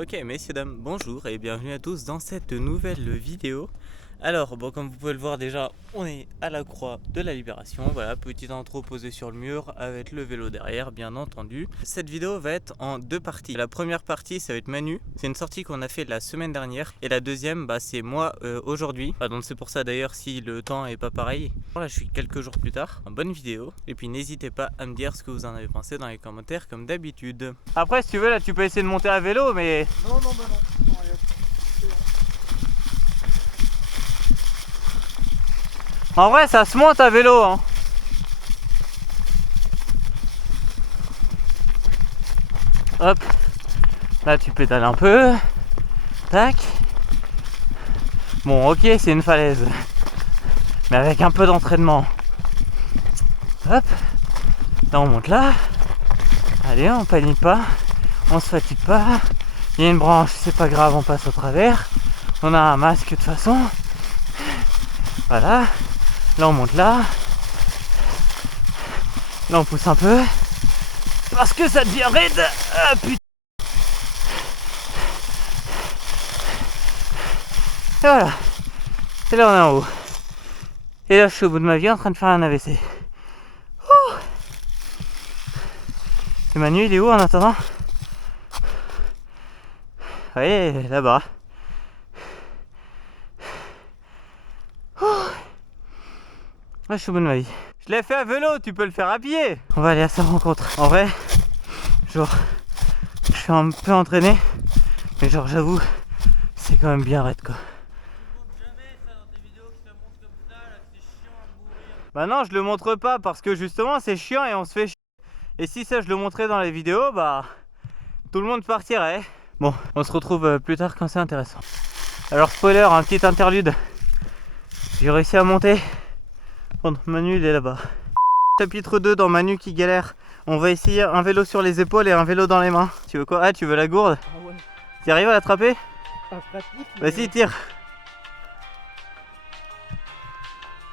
Ok, messieurs, dames, bonjour et bienvenue à tous dans cette nouvelle vidéo. Alors, bon, comme vous pouvez le voir déjà, on est à la Croix de la Libération. Voilà, petite intro posée sur le mur avec le vélo derrière, bien entendu. Cette vidéo va être en deux parties. La première partie, ça va être Manu. C'est une sortie qu'on a fait la semaine dernière. Et la deuxième, c'est moi aujourd'hui. Donc c'est pour ça d'ailleurs si le temps est pas pareil. Voilà, je suis quelques jours plus tard. En bonne vidéo. Et puis n'hésitez pas à me dire ce que vous en avez pensé dans les commentaires comme d'habitude. Après, si tu veux, là, tu peux essayer de monter à vélo, mais... Non, non. En vrai, ça se monte à vélo, hein. Hop. Là, tu pédales un peu. Tac. Bon, ok, c'est une falaise. Mais avec un peu d'entraînement. Hop. Là, on monte là. Allez, on panique pas. On se fatigue pas. Il y a une branche, c'est pas grave, on passe au travers. On a un masque de toute façon. Voilà. Là, on monte là. Là, on pousse un peu. Parce que ça devient raide. Ah putain. Et voilà. Et là, on est en haut. Et là, je suis au bout de ma vie en train de faire un AVC. Oh. Et Manu, il est où en attendant? Ouais, là-bas. Là, je suis au bout de ma vie. Je l'ai fait à vélo, tu peux le faire à pied. On va aller à sa rencontre. En vrai, genre, je suis un peu entraîné, mais genre, j'avoue, c'est quand même bien raide, quoi. Bah non, je le montre pas parce que justement, c'est chiant et on se fait chier. Et si ça, je le montrais dans les vidéos, tout le monde partirait. Bon, on se retrouve plus tard quand c'est intéressant. Alors, spoiler, un petit interlude. J'ai réussi à monter. Bon, Manu, il est là-bas. Chapitre 2 dans Manu qui galère. On va essayer un vélo sur les épaules et un vélo dans les mains. Tu veux quoi? Ah, tu veux la gourde? Ah ouais. Tu arrives à l'attraper? Pas pratique. Vas-y, tire.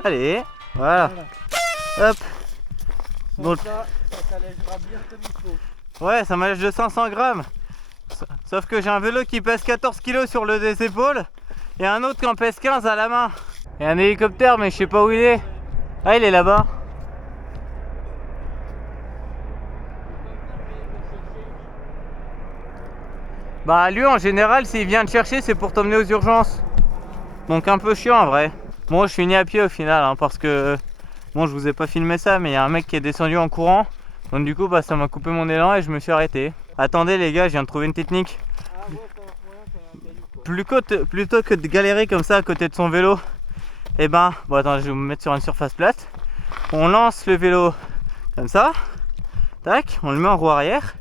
Allez, voilà. Hop. Bon. Ça t'allègera bien comme il faut. Ouais, ça m'allège de 500 grammes. Sauf que j'ai un vélo qui pèse 14 kg sur le des épaules et un autre qui en pèse 15 à la main. Il y a un hélicoptère, mais je sais pas où il est. Ah, il est là-bas. Bah lui en général s'il vient te chercher c'est pour t'emmener aux urgences. Donc un peu chiant en vrai. Moi je suis venu à pied au final hein, parce que bon je vous ai pas filmé ça mais il y a un mec qui est descendu en courant. Donc du coup ça m'a coupé mon élan et je me suis arrêté. Attendez les gars, je viens de trouver une technique. Ah ouais, ça va pour rien, Plutôt que de galérer comme ça à côté de son vélo, et bon attends, je vais me mettre sur une surface plate. On lance le vélo comme ça. Tac, on le met en roue arrière.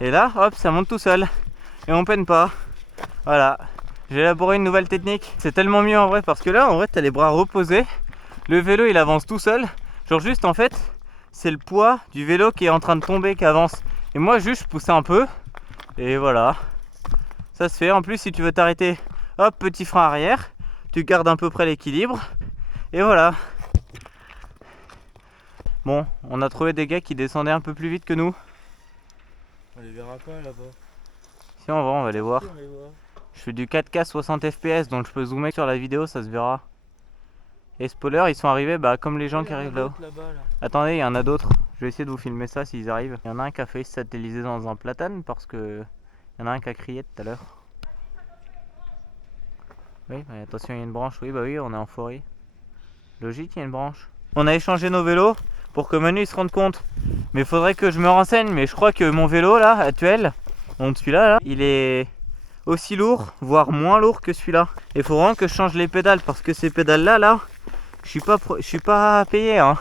Et là hop ça monte tout seul. Et on peine pas. Voilà. J'ai élaboré une nouvelle technique. C'est tellement mieux en vrai parce que là en vrai t'as les bras reposés. Le vélo il avance tout seul. Genre juste en fait c'est le poids du vélo qui est en train de tomber qui avance. Et moi juste je pousse un peu. Et voilà. Ça se fait. En plus si tu veux t'arrêter, hop petit frein arrière. Tu gardes à peu près l'équilibre. Et voilà. Bon, on a trouvé des gars qui descendaient un peu plus vite que nous. On les verra pas là-bas. Si on va les voir. On les voit. Je fais du 4K 60 fps donc je peux zoomer sur la vidéo, ça se verra. Et spoiler, ils sont arrivés comme les gens qui arrivent là-haut. Là-bas, là. Attendez, il y en a d'autres. Je vais essayer de vous filmer ça s'ils arrivent. Il y en a un qui a failli se satelliser dans un platane parce que il y en a un qui a crié tout à l'heure. Oui, attention, il y a une branche. Oui, oui, on est en forêt. Logique, il y a une branche. On a échangé nos vélos pour que Manu il se rende compte. Mais il faudrait que je me renseigne. Mais je crois que mon vélo là, actuel, donc celui-là, là, il est aussi lourd, voire moins lourd que celui-là. Il faut vraiment que je change les pédales parce que ces pédales là, je suis pas payé hein.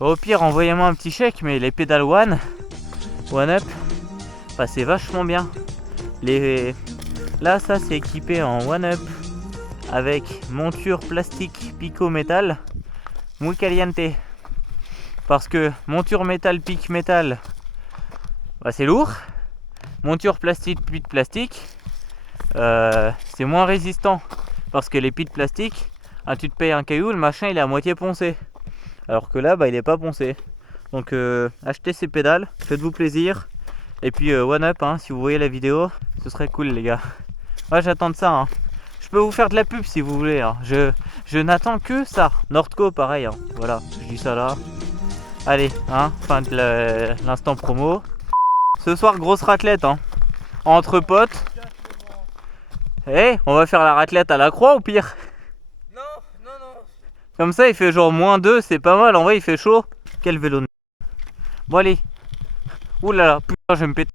Au pire envoyez-moi un petit chèque, mais les pédales One Up, c'est vachement bien. Là ça c'est équipé en One Up avec monture plastique pico métal muy caliente. Parce que monture métal pic métal c'est lourd. Monture plastique puis de plastique c'est moins résistant parce que les piles plastique, tu te payes un caillou, le machin il est à moitié poncé alors que là il est pas poncé. Donc achetez ces pédales, faites-vous plaisir Et puis one up, hein, si vous voyez la vidéo, ce serait cool les gars. Ouais, j'attends de ça. Hein. Je peux vous faire de la pub si vous voulez. Hein. Je n'attends que ça. Nordco, pareil. Hein. Voilà, je dis ça là. Allez, hein, fin de l'instant promo. Ce soir, grosse raclette. Hein. Entre potes. On va faire la raclette à la croix au pire. Non, non, non. Comme ça, il fait genre -2, c'est pas mal. En vrai, il fait chaud. Quel vélo. Bon, allez. Ouh là là, putain, je vais me péter.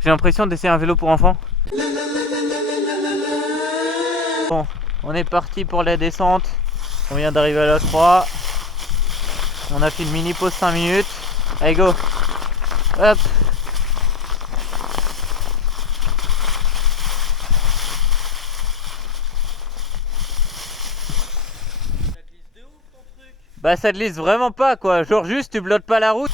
J'ai l'impression d'essayer un vélo pour enfants. Bon, on est parti pour la descente. On vient d'arriver à la croix. On a fait une mini pause 5 minutes. Allez, go. Hop. Bah ça te glisse vraiment pas quoi, genre juste tu bloques pas la route.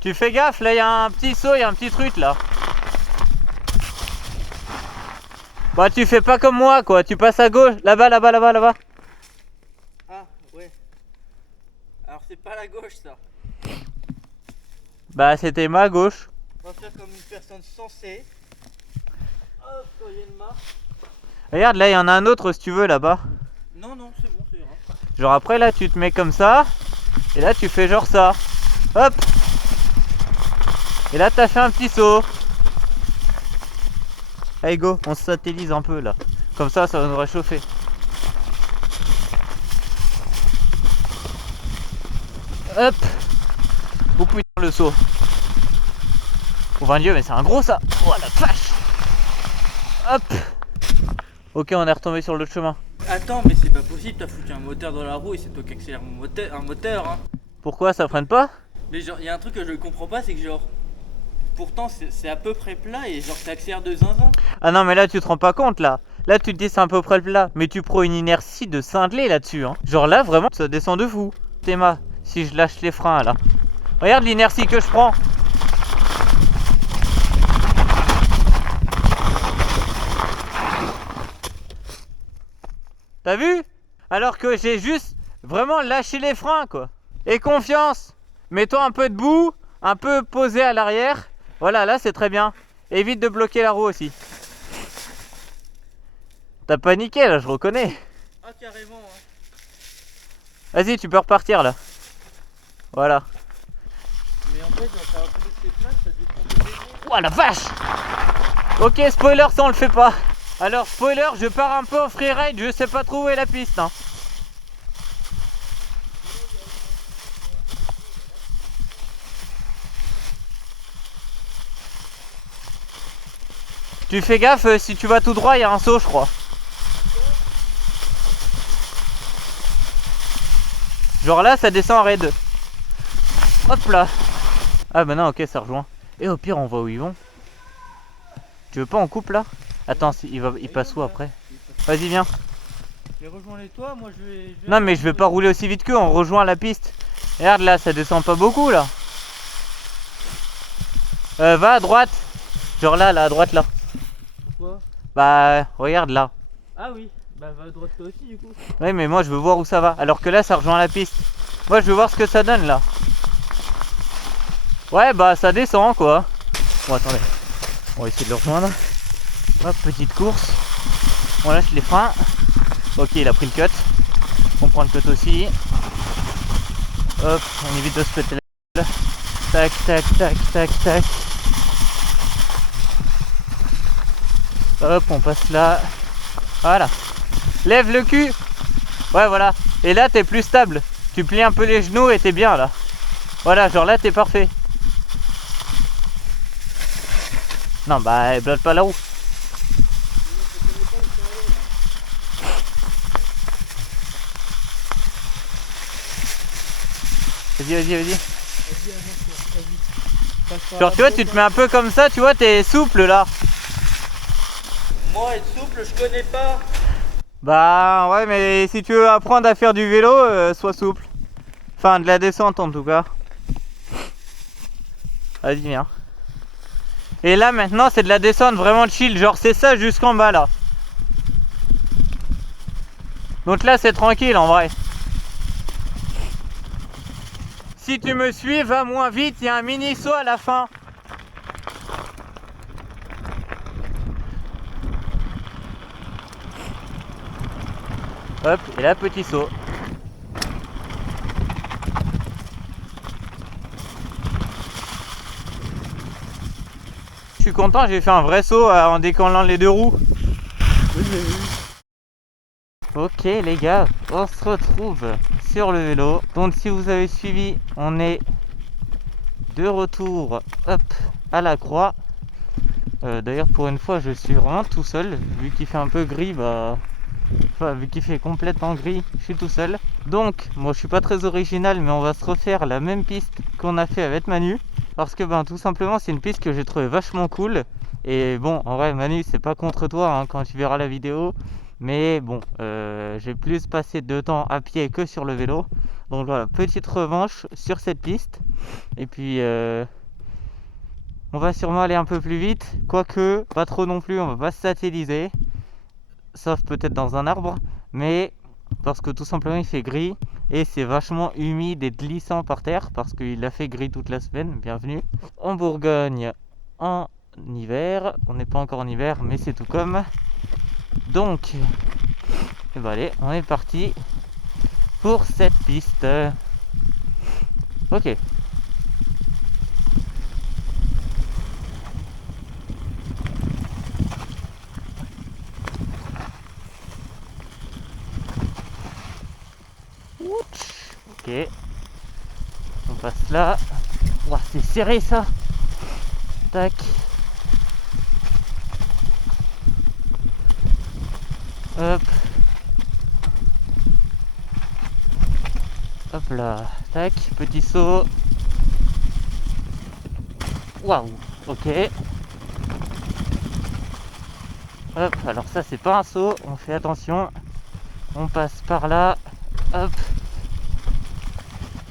Tu fais gaffe, là il y a un petit saut, il y a un petit truc là. Bah tu fais pas comme moi quoi, tu passes à gauche, là-bas, là-bas, là-bas, là-bas. Ah, ouais. Alors c'est pas la gauche ça. Bah c'était ma gauche. On va faire comme une personne sensée. Hop, quand il y a une marche. Regarde, là il y en a un autre si tu veux là-bas. Non, non, c'est bon, ça ira. Genre après là tu te mets comme ça. Et là tu fais genre ça. Hop. Et là t'as fait un petit saut. Allez go, on se satellise un peu là. Comme ça, ça va nous réchauffer. Hop. Oh putain le saut. Oh ben Dieu, mais c'est un gros ça. Oh la vache. Hop. Ok, on est retombé sur le chemin. Attends, mais c'est pas possible, t'as foutu un moteur dans la roue et c'est toi qui accélère un moteur hein. Pourquoi ça freine pas? Mais genre, il y a un truc que je comprends pas, c'est que genre, pourtant c'est à peu près plat et genre t'accélères de zinzin. Ah non mais là tu te rends pas compte là. Là tu te dis c'est à peu près plat. Mais tu prends une inertie de cinglé là-dessus hein. Genre là vraiment ça descend de fou. Théma, si je lâche les freins là. Regarde l'inertie que je prends. T'as vu? Alors que j'ai juste vraiment lâché les freins quoi. Et confiance. Mets-toi un peu debout, un peu posé à l'arrière. Voilà, là c'est très bien. Évite de bloquer la roue aussi. T'as paniqué là, je reconnais. Ah carrément hein. Vas-y, tu peux repartir là. Voilà. Mais en fait, genre, t'as un peu de tes places, ça dépend de tes. Ouah la vache. Ok, spoiler, ça on le fait pas. Alors spoiler, je pars un peu en freeride, je sais pas trop où est la piste hein. Tu fais gaffe, si tu vas tout droit, il y a un saut je crois. Genre là ça descend en raid. Hop là. Ah bah non, ok, ça rejoint. Et au pire on voit où ils vont. Tu veux pas on coupe là? Attends, il passe où après? Vas-y viens. Mais rejoins-les toi, moi je vais... Non mais je vais pas rouler aussi vite qu'eux, on rejoint la piste. Regarde là, ça descend pas beaucoup là. Va à droite. Genre là à droite là. Pourquoi? Bah regarde là. Ah oui, bah va à droite toi aussi du coup. Oui mais moi je veux voir où ça va. Alors que là ça rejoint la piste. Moi je veux voir ce que ça donne là. Ouais bah ça descend quoi. Bon attendez. On va essayer de le rejoindre. Hop, petite course. On lâche les freins. Ok, il a pris le cut. On prend le cut aussi. Hop, on évite de se péter la gueule. Tac, tac, tac, tac, tac. Hop, on passe là. Voilà. Lève le cul. Ouais, voilà. Et là, t'es plus stable. Tu plies un peu les genoux et t'es bien là. Voilà, genre là, t'es parfait. Non, bah, bloque pas la roue. Vas-y, vas-y, vas-y. Genre, tu vois, tu te mets un peu comme ça, tu vois, t'es souple là. Moi, être souple, je connais pas. Bah, ouais, mais si tu veux apprendre à faire du vélo, sois souple. Enfin, de la descente en tout cas. Vas-y, viens. Et là, maintenant, c'est de la descente vraiment chill. Genre, c'est ça jusqu'en bas là. Donc là c'est tranquille en vrai. Si tu me suis, va moins vite, il y a un mini saut à la fin. Hop, et là petit saut. Je suis content, j'ai fait un vrai saut en décollant les deux roues. Ok les gars, on se retrouve sur le vélo. Donc si vous avez suivi, on est de retour hop, à la croix. D'ailleurs pour une fois je suis vraiment tout seul. Vu qu'il fait un peu gris, enfin vu qu'il fait complètement gris, je suis tout seul. Donc moi je suis pas très original, mais on va se refaire la même piste qu'on a fait avec Manu. Parce que tout simplement c'est une piste que j'ai trouvé vachement cool. Et bon en vrai Manu c'est pas contre toi hein, quand tu verras la vidéo. Mais bon j'ai plus passé de temps à pied que sur le vélo. Donc voilà, petite revanche sur cette piste. Et puis on va sûrement aller un peu plus vite. Quoique pas trop non plus, on va pas se satelliser. Sauf peut-être dans un arbre. Mais parce que tout simplement il fait gris. Et c'est vachement humide et glissant par terre. Parce qu'il a fait gris toute la semaine. Bienvenue en Bourgogne en hiver. On n'est pas encore en hiver mais c'est tout comme. Donc et ben allez, on est parti pour cette piste. Ok. Ok. On passe là. Ouah, c'est serré ça. Tac. Hop. Hop là. Tac. Petit saut. Waouh. Ok. Hop. Alors ça c'est pas un saut. On fait attention. On passe par là. Hop.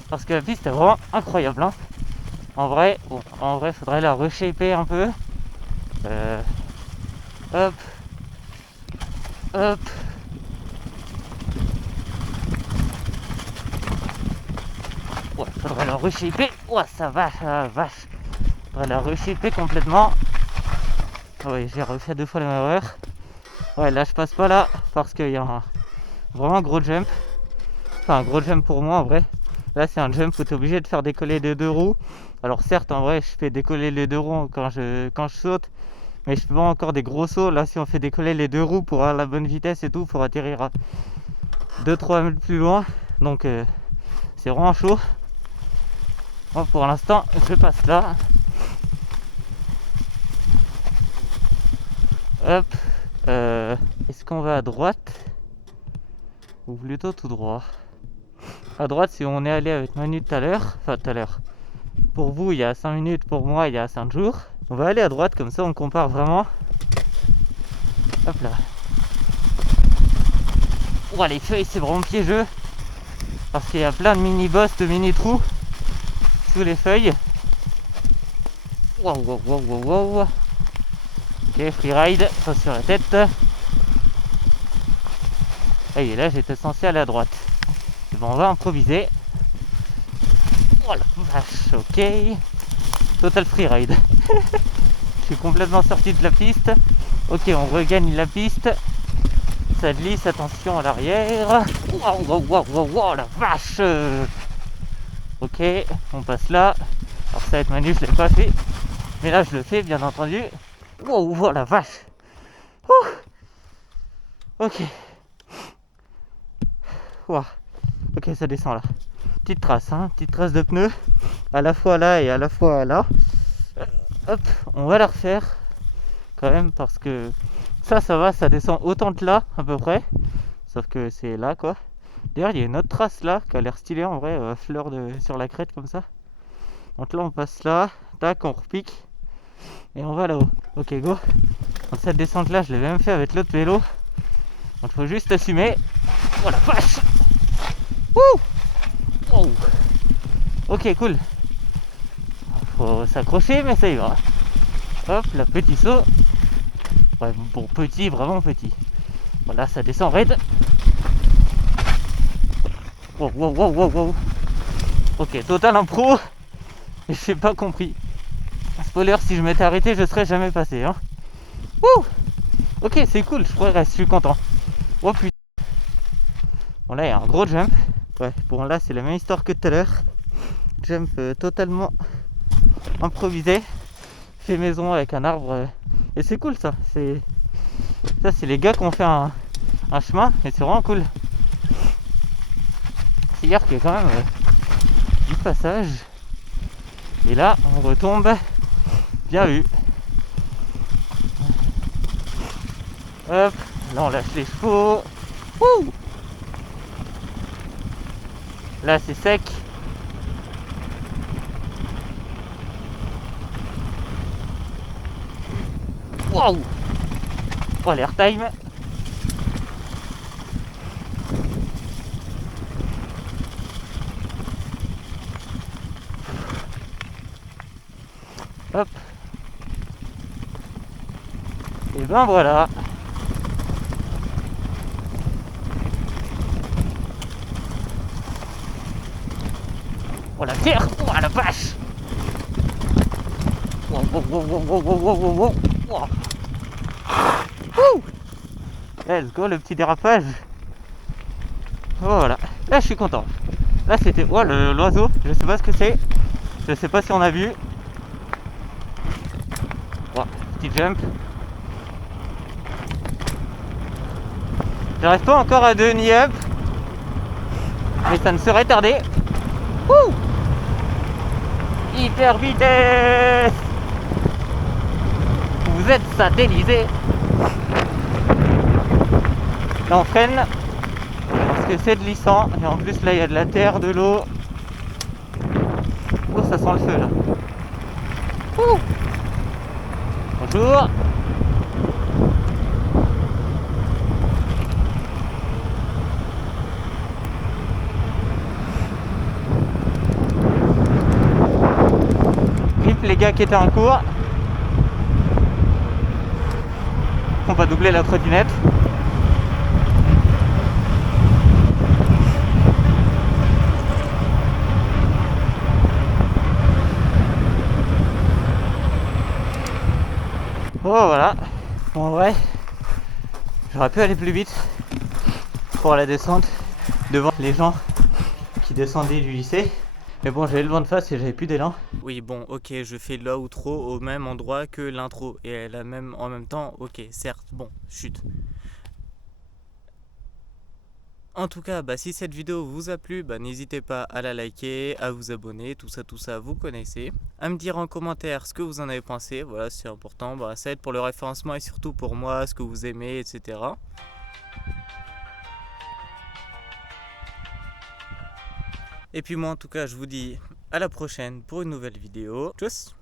Parce que la piste est vraiment incroyable. Hein. En vrai, faudrait la reshaper un peu. Hop. Hop. Ouais, faudrait la reshaper. Ouais, ça vache, vache. Faudrait la reshaper complètement. Ouais, j'ai refait 2 fois la même erreur. Ouais, là je passe pas là parce qu'il y a vraiment un gros jump. Enfin, un gros jump pour moi en vrai. Là, c'est un jump où tu es obligé de faire décoller les deux roues. Alors, certes, en vrai, je fais décoller les deux roues quand je saute. Mais je fais pas encore des gros sauts. Là, si on fait décoller les deux roues pour avoir la bonne vitesse et tout, pour atterrir à 2-3 mètres plus loin. Donc, c'est vraiment chaud. Moi, pour l'instant, je passe là. Hop. Est-ce qu'on va à droite ou plutôt tout droit? À droite, si on est allé avec Manu tout à l'heure. Enfin, tout à l'heure. Pour vous, il y a 5 minutes. Pour moi, il y a 5 jours. On va aller à droite, comme ça, on compare vraiment. Hop là. Ouah, les feuilles, c'est vraiment piégeux. Parce qu'il y a plein de mini-boss, de mini-trous sous les feuilles. Wow, wow, wow, wow, wow. Ok, freeride, pas sur la tête. Et là, j'étais censé aller à droite. Et bon, on va improviser. Oh la vache, ok. Total freeride. Je suis complètement sorti de la piste. Ok, on regagne la piste. Ça glisse, attention à l'arrière. Wow, wow, wow, wow, wow, la vache. Ok, on passe là. Alors ça avec Manu, je l'ai pas fait. Mais là, je le fais, bien entendu. Wow, wow, la vache. Ok. Wow. Ok, ça descend là. Petite trace, hein, petite trace de pneu. À la fois là et à la fois là. Hop, on va la refaire. Quand même, parce que ça va, ça descend autant que là, à peu près. Sauf que c'est là, quoi. D'ailleurs, il y a une autre trace là, qui a l'air stylée en vrai, fleur sur la crête comme ça. Donc là, on passe là. Tac, on repique. Et on va là-haut. Ok, go. Donc cette descente là, je l'ai même fait avec l'autre vélo. Donc il faut juste assumer. Oh la vache. Wouh. Oh. Ok, cool. Faut s'accrocher, mais ça y va. Hop, là, petit saut. Ouais, bon, petit, vraiment petit. Voilà, ça descend raide. Wow, wow, wow, wow, wow. Ok, total impro. Et j'ai pas compris. Spoiler, si je m'étais arrêté, je serais jamais passé. Hein. Ouh. Ok, c'est cool, je progresse, je suis content. Oh putain. Bon là, il y a un gros jump. Ouais, bon là, c'est la même histoire que tout à l'heure. Jump totalement improvisé. Fait maison avec un arbre. Et c'est cool ça. Ça, c'est les gars qui ont fait un chemin. Et c'est vraiment cool. C'est-à-dire qu'il y a quand même du passage. Et là, on retombe. Bien vu. Hop, là on lâche les chevaux. Ouh. Là c'est sec. Waouh. Oh l'airtime. Hop. Et ben voilà. Oh la terre. Oh la vache. Wow, wow, wow, wow, wow, wow, wow, wow. Wow. Ouh. Let's go le petit dérapage. Voilà. Là je suis content. Là c'était. Oh l'oiseau. Je sais pas ce que c'est. Je sais pas si on a vu. Wow, petit jump. J'arrive pas encore à 2 ni up. Mais ça ne serait tardé. Ouh. Hyper vitesse. Vous êtes satellisé. Là on freine parce que c'est glissant et en plus là il y a de la terre, de l'eau. Oh ça sent le feu là. Ouh. Bonjour. Rip les gars qui étaient en cours. On va doubler la trottinette. Oh voilà. Bon en vrai, j'aurais pu aller plus vite pour la descente devant les gens qui descendaient du lycée. Mais bon, j'avais le vent de face et j'avais plus d'élan. Oui, bon, ok, je fais l'outro au même endroit que l'intro. Et la même en même temps, ok, certes, bon, chute. En tout cas, si cette vidéo vous a plu, n'hésitez pas à la liker, à vous abonner, tout ça, vous connaissez. À me dire en commentaire ce que vous en avez pensé, voilà, c'est important. Ça aide pour le référencement et surtout pour moi, ce que vous aimez, etc. Et puis moi, en tout cas, je vous dis à la prochaine pour une nouvelle vidéo. Tchuss!